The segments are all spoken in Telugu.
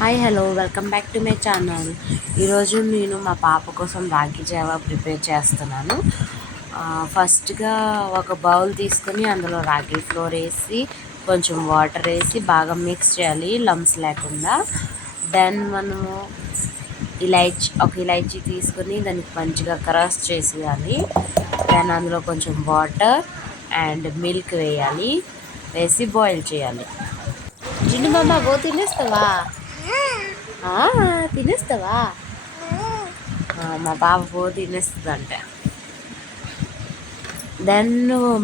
Hi hello welcome back to my channel. ఈరోజు నేను మా పాప కోసం రాగి జావా ప్రిపేర్ చేస్తున్నాను. ఫస్ట్గా ఒక బౌల్ తీసుకొని అందులో రాగి ఫ్లోర్ వేసి కొంచెం వాటర్ వేసి బాగా మిక్స్ చేయాలి లమ్స్ లేకుండా. దెన్ మనము ఒక ఇలైచీ తీసుకొని దానికి మంచిగా క్రష్ చేసేయాలి. దెన్ అందులో కొంచెం వాటర్ అండ్ మిల్క్ వేయాలి, వేసి బాయిల్ చేయాలి. చిన్న బామ్మ గో తినేస్తావా? తినేస్తావా? మా పాప తినేస్తుందంట. దెన్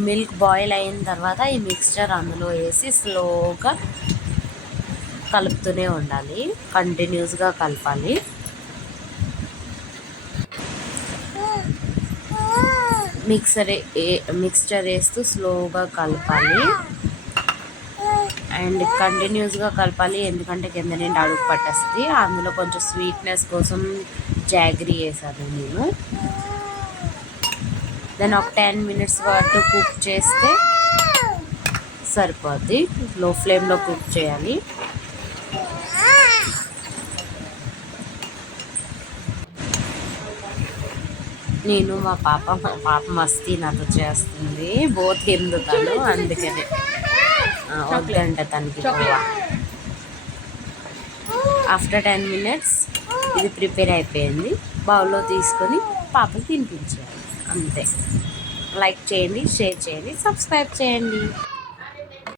మిల్క్ బాయిల్ అయిన తర్వాత ఈ మిక్స్చర్ అందులో వేసి స్లోగా కలుపుతూనే ఉండాలి, కంటిన్యూస్గా కలపాలి. మిక్స్చర్ వేస్తూ స్లోగా కలపాలి అండ్ కంటిన్యూస్గా కలపాలి, ఎందుకంటే కింద నుండి అడుగు పట్టేస్తుంది. అందులో కొంచెం స్వీట్నెస్ కోసం జాగరీ వేసాను నేను. దెన్ ఒక 10 minutes పాటు కుక్ చేస్తే సరిపోద్ది. లో ఫ్లేమ్లో కుక్ చేయాలి. మా పాప మస్తీ నాతో చేస్తుంది, బోత్ తిందుతాను, అందుకని వద్దంట తనకి. ఆఫ్టర్ 10 minutes ఇది ప్రిపేర్ అయిపోయింది. బౌల్లో తీసుకొని పాపకి తినిపించాలి, అంతే. లైక్ చేయండి, షేర్ చేయండి, సబ్స్క్రైబ్ చేయండి.